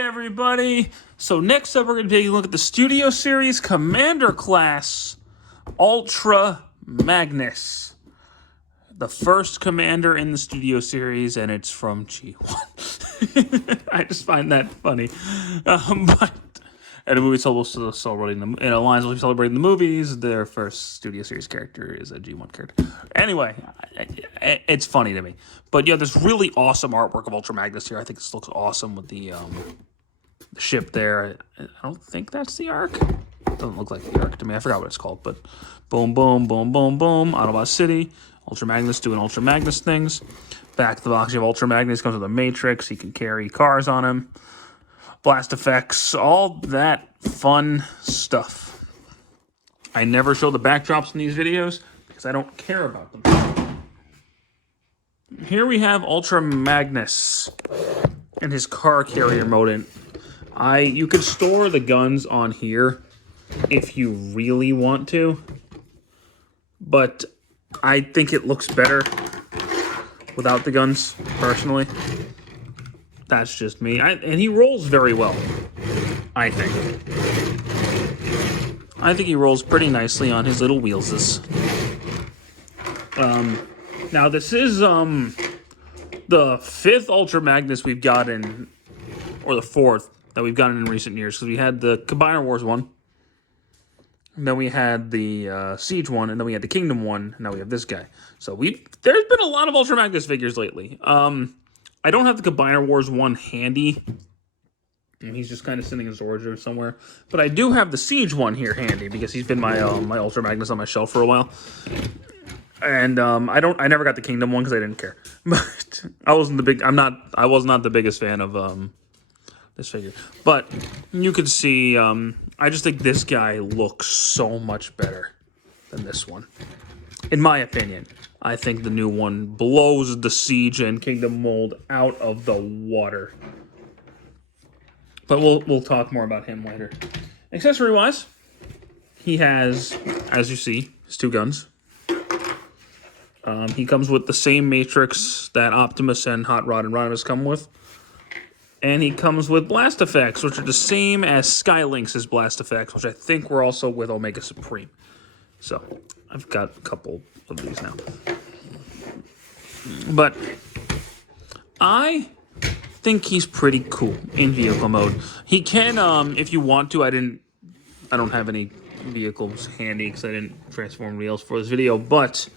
everybody. So next up, we're going to take a look at the Studio Series Commander Class Ultra Magnus. The first commander in the Studio Series, and it's from G1. I just find that funny. And the movie celebrating them. And Alliance will be celebrating the movies. Their first Studio Series character is a G1 character. Anyway, it's funny to me. But yeah, there's really awesome artwork of Ultra Magnus here. I think this looks awesome with the ship there. I don't think that's the Ark. It doesn't look like the Ark to me. I forgot what it's called. But boom, boom, boom, boom, boom. Autobot City. Ultra Magnus doing Ultra Magnus things. Back to the box, you have Ultra Magnus. Comes with a Matrix. He can carry cars on him. Blast effects. All that fun stuff. I never show the backdrops in these videos because I don't care about them. Here we have Ultra Magnus and his car carrier mode. You can store the guns on here if you really want to, but I think it looks better without the guns, personally. That's just me. And he rolls very well, I think. I think he rolls pretty nicely on his little wheelses. Now, this is the fifth Ultra Magnus we've gotten, or the fourth that we've gotten in recent years, because we had the Combiner Wars one, and then we had the Siege one, and then we had the Kingdom one, and now we have this guy. So there's been a lot of Ultra Magnus figures lately. I don't have the Combiner Wars one handy, and he's just kind of sitting in storage or somewhere. But I do have the Siege one here handy, because he's been my my Ultra Magnus on my shelf for a while. And I never got the Kingdom one because I didn't care. But I was not the biggest fan of this figure. But you could see, I just think this guy looks so much better than this one. In my opinion, I think the new one blows the Siege and Kingdom mold out of the water. But we'll talk more about him later. Accessory-wise, he has, as you see, his two guns. He comes with the same Matrix that Optimus and Hot Rod and Rodimus come with. And he comes with blast effects, which are the same as Skylinks' blast effects, which I think were also with Omega Supreme. So, I've got a couple of these now. But I think he's pretty cool in vehicle mode. He can, if you want to, I don't have any vehicles handy because I didn't transform reels for this video, but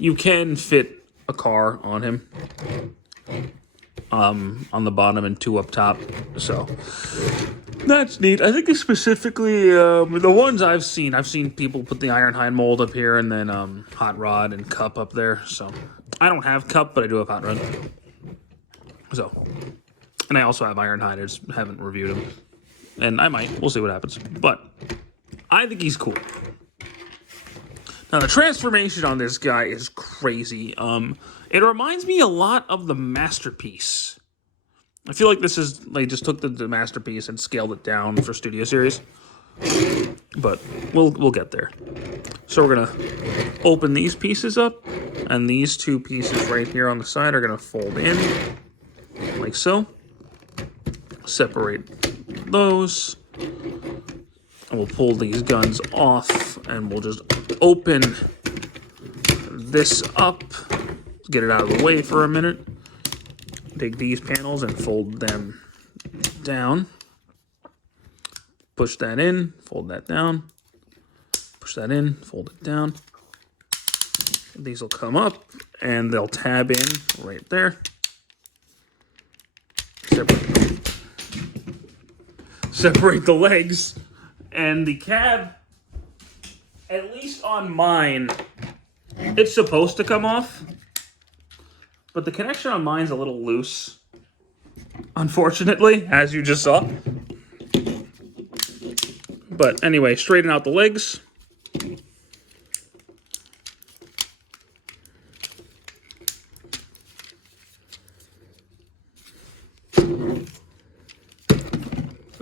you can fit a car on him. On the bottom and two up top, so that's neat. I think specifically the ones I've seen people put the Ironhide mold up here and then Hot Rod and Cup up there. So I don't have Cup, but I do have Hot Rod. So, and I also have Ironhide. I just haven't reviewed him, and I might. We'll see what happens. But I think he's cool. Now, the transformation on this guy is crazy. It reminds me a lot of the Masterpiece. I feel like this is, they just took the Masterpiece and scaled it down for Studio Series. But we'll get there. So we're going to open these pieces up, and these two pieces right here on the side are going to fold in, like so. Separate those. And we'll pull these guns off, and we'll just open this up. Get it out of the way for a minute. Take these panels and fold them down. Push that in, fold that down. Push that in, fold it down. These will come up, and they'll tab in right there. Separate the legs. And the cab, at least on mine, it's supposed to come off. But the connection on mine's a little loose, unfortunately, as you just saw. But anyway, straighten out the legs.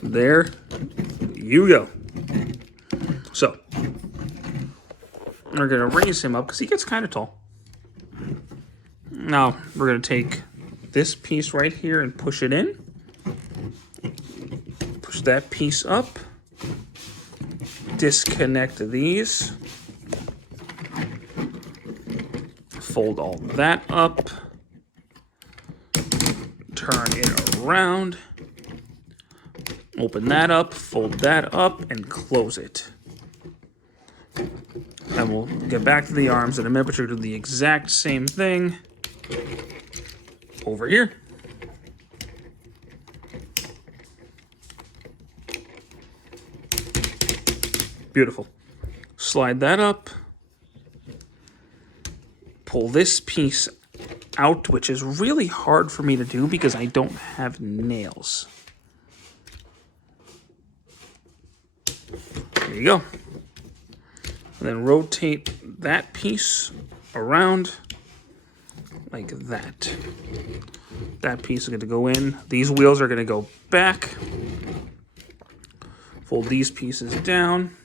There you go. So, we're going to raise him up because he gets kind of tall. Now, we're going to take this piece right here and push it in. that piece up. Disconnect these. Fold all that up. Turn it around. Open that up, fold that up, and close it. And we'll get back to the arms in a minute, but you're doing the exact same thing over here. Beautiful. Slide that up. Pull this piece out, which is really hard for me to do because I don't have nails. There you go. And then rotate that piece around like that. That piece is going to go in. These wheels are going to go back. Fold these pieces down.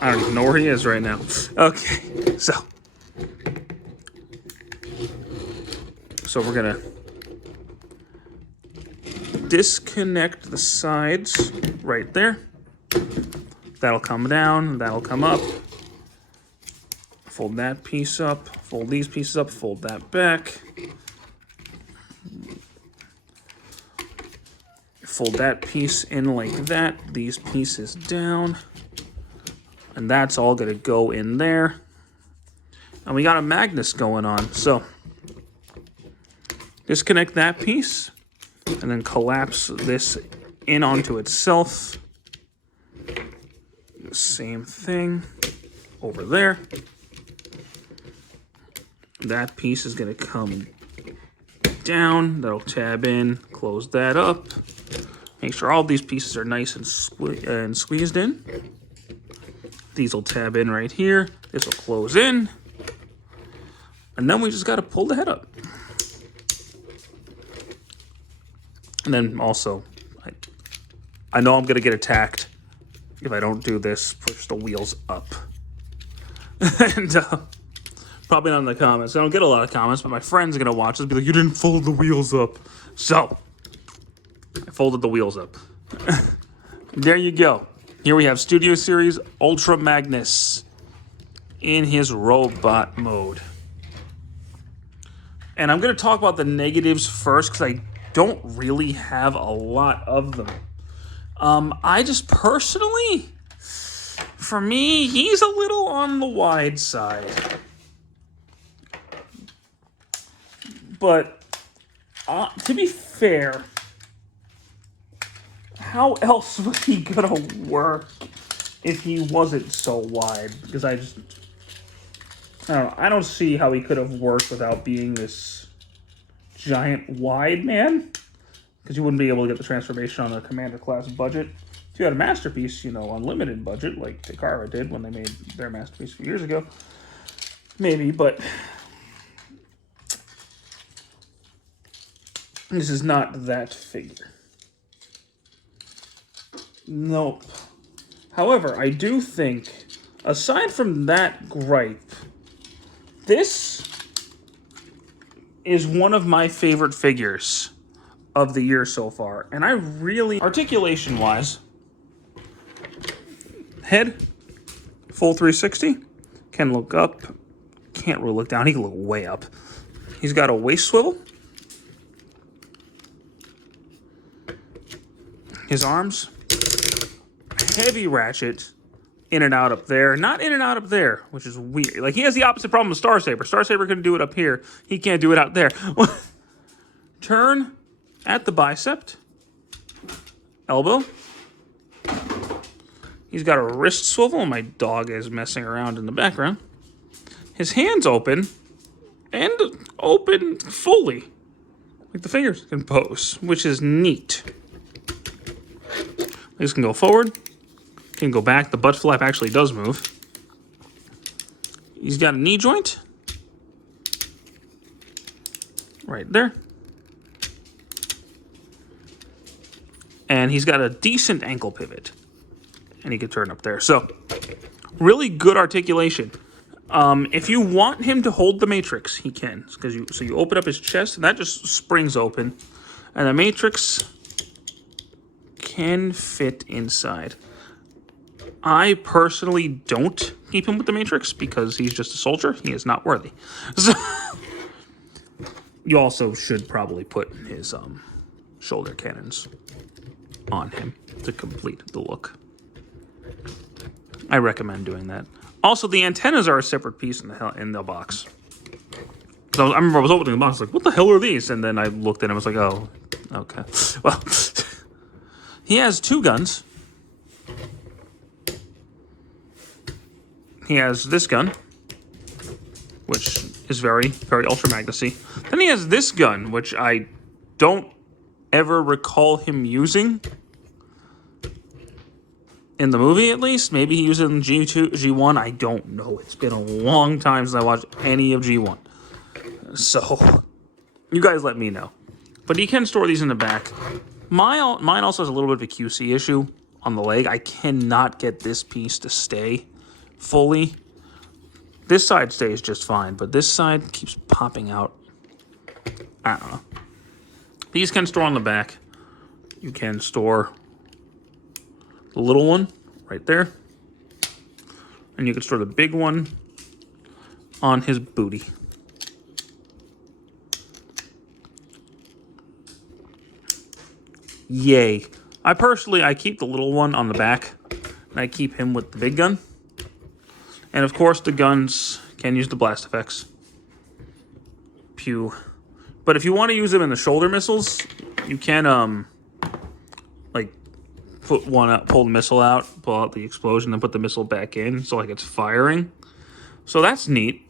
I don't even know where he is right now. Okay, so we're going to disconnect the sides right there. That'll come down, that'll come up. Fold that piece up, fold these pieces up, fold that back. Fold that piece in like that, these pieces down. And that's all gonna go in there. And we got a Magnus going on, so disconnect that piece and then collapse this in onto itself. Same thing over there. That piece is going to come down. That'll tab in. Close that up. Make sure all these pieces are nice and squeezed in. These will tab in right here. This will close in. And then we just got to pull the head up. And then also, I know I'm going to get attacked if I don't do this. Push the wheels up. And probably not in the comments. I don't get a lot of comments, but my friend's going to watch this and be like, you didn't fold the wheels up. So, I folded the wheels up. There you go. Here we have Studio Series Ultra Magnus in his robot mode. And I'm going to talk about the negatives first because I don't really have a lot of them. I just personally, for me, he's a little on the wide side. But to be fair, how else was he gonna work if he wasn't so wide? Because I don't know. I don't see how he could have worked without being this giant wide man. Because you wouldn't be able to get the transformation on a Commander class budget. If you had a Masterpiece, unlimited budget, like Takara did when they made their Masterpiece a few years ago, maybe, but this is not that figure. Nope. However, I do think, aside from that gripe, this is one of my favorite figures of the year so far. And I really, articulation-wise, head, full 360, can look up, can't really look down, he can look way up. He's got a waist swivel. His arms, heavy ratchet, in and out up there. Not in and out up there, which is weird. Like, he has the opposite problem with Starsaber. Starsaber can do it up here. He can't do it out there. Turn at the bicep, elbow. He's got a wrist swivel. My dog is messing around in the background. His hands open, and open fully. Like the fingers can pose, which is neat. This can go forward, can go back. The butt flap actually does move. He's got a knee joint. Right there. And he's got a decent ankle pivot. And he can turn up there. So, really good articulation. If you want him to hold the Matrix, he can. So you open up his chest, and that just springs open. And the Matrix can fit inside. I personally don't keep him with the Matrix because he's just a soldier. He is not worthy. So you also should probably put his shoulder cannons on him to complete the look. I recommend doing that. Also, the antennas are a separate piece in the box. So I remember I was opening the box, like, what the hell are these? And then I looked at it and was like, oh, okay. Well, he has 2 guns. He has this gun, which is very, very Ultra Magnus-y. Then he has this gun, which I don't ever recall him using. In the movie, at least. Maybe he used it in G2, G1. I don't know. It's been a long time since I watched any of G1. So, you guys let me know. But you can store these in the back. Mine also has a little bit of a QC issue on the leg. I cannot get this piece to stay fully. This side stays just fine, but this side keeps popping out. I don't know. These can store on the back. You can store the little one right there. And you can store the big one on his booty. Yay. I keep the little one on the back, and I keep him with the big gun. And of course, the guns can use the blast effects. Pew. But if you want to use them in the shoulder missiles, you can, like, put one out, pull the missile out, pull out the explosion, then put the missile back in, so, like, it's firing. So that's neat.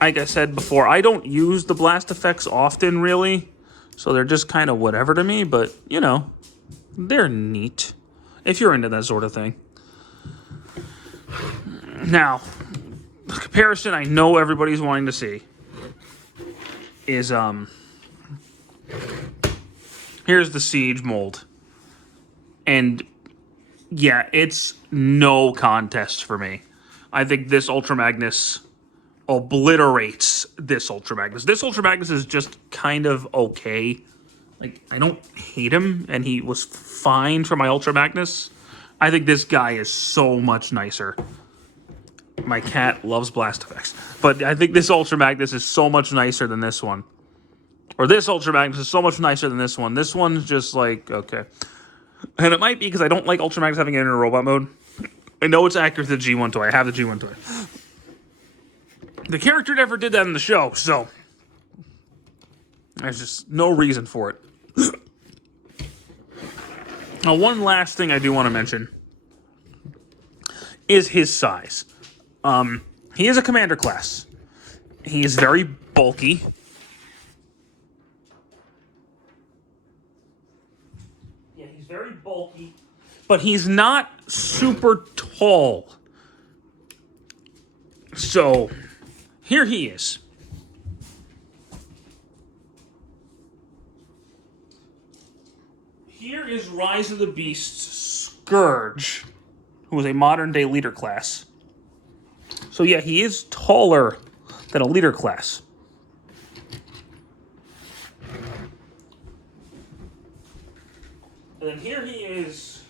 Like I said before, I don't use the blast effects often, really. So they're just kind of whatever to me, but, you know, they're neat. If you're into that sort of thing. Now, the comparison I know everybody's wanting to see is, here's the Siege mold. And, yeah, it's no contest for me. I think this Ultra Magnus obliterates this Ultra Magnus. This Ultra Magnus is just kind of okay. Like, I don't hate him, and he was fine for my Ultra Magnus. I think this guy is so much nicer. My cat loves blast effects. But I think this Ultra Magnus is so much nicer than this one. Or this Ultra Magnus is so much nicer than this one. This one's just like, okay. And it might be because I don't like Ultra Magnus having it in a robot mode. I know it's accurate to the G1 toy. I have the G1 toy. The character never did that in the show, so there's just no reason for it. Now, one last thing I do want to mention is his size. He is a commander class. He is very bulky. Yeah, he's very bulky, but he's not super tall. So, here he is. Here is Rise of the Beast's Scourge, who is a modern-day leader class. So yeah, he is taller than a leader class. And then here he is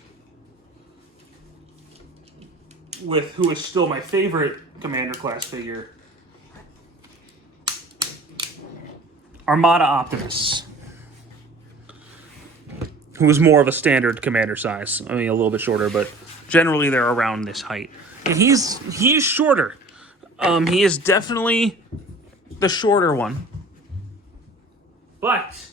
with who is still my favorite commander class figure, Armada Optimus, who is more of a standard commander size. I mean, a little bit shorter, but generally they're around this height. And he's shorter. He is definitely the shorter one. But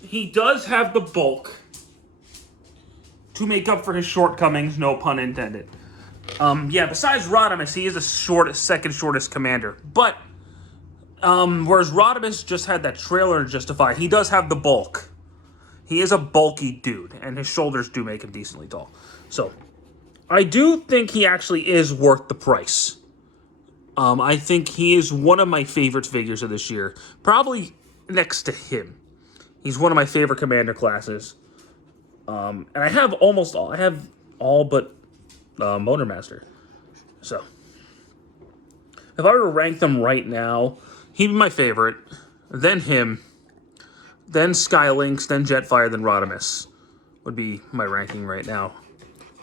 he does have the bulk to make up for his shortcomings, no pun intended. Yeah, besides Rodimus, he is the second shortest commander. But whereas Rodimus just had that trailer to justify, he does have the bulk. He is a bulky dude, and his shoulders do make him decently tall. So, I do think he actually is worth the price. I think he is one of my favorite figures of this year. Probably next to him. He's one of my favorite commander classes. And I have almost all. I have all but Motormaster. So, if I were to rank them right now, he'd be my favorite. Then him. then Skylynx, then Jetfire, then Rodimus would be my ranking right now.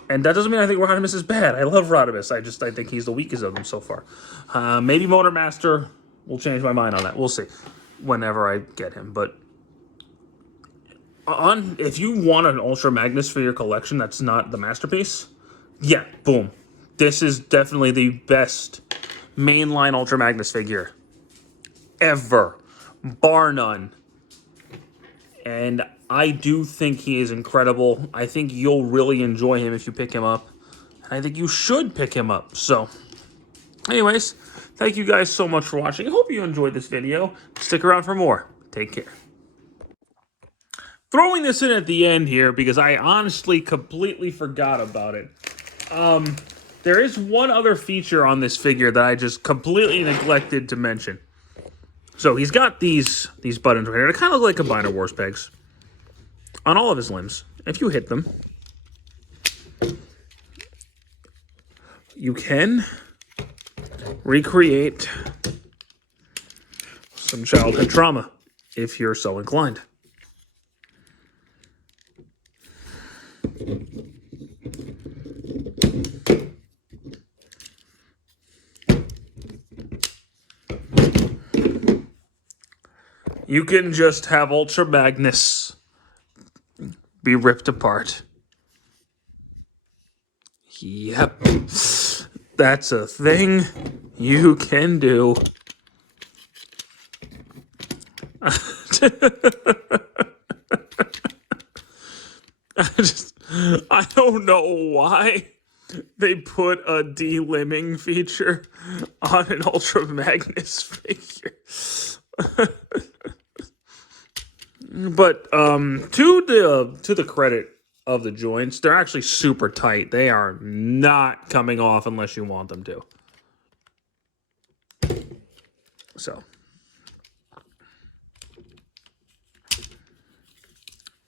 And that doesn't mean I think Rodimus is bad. I love Rodimus. I think he's the weakest of them so far. Maybe Motormaster will change my mind on that. We'll see whenever I get him. But if you want an Ultra Magnus for your collection that's not the Masterpiece, yeah, boom. This is definitely the best mainline Ultra Magnus figure ever, bar none. And I do think he is incredible. I think you'll really enjoy him if you pick him up. I think you should pick him up. So, anyways, thank you guys so much for watching. I hope you enjoyed this video. Stick around for more. Take care. Throwing this in at the end here because I honestly completely forgot about it. There is one other feature on this figure that I just completely neglected to mention. So he's got these buttons right here. They kind of look like Combiner Wars pegs on all of his limbs. If you hit them, you can recreate some childhood trauma if you're so inclined. You can just have Ultra Magnus be ripped apart. Yep. That's a thing you can do. I don't know why they put a delimbing feature on an Ultra Magnus figure. But to the credit of the joints, they're actually super tight. They are not coming off unless you want them to. So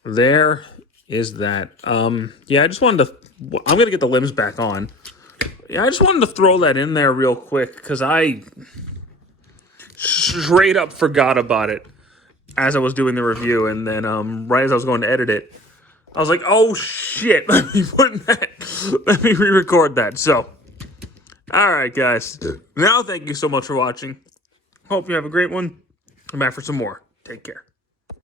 there is that. Yeah, I just wanted to. I'm gonna get the limbs back on. Yeah, I just wanted to throw that in there real quick because I straight up forgot about it as I was doing the review, and then right as I was going to edit it, I was like, "Oh shit! Let me re-record that." So, all right, guys. Now, thank you so much for watching. Hope you have a great one. Come back for some more. Take care.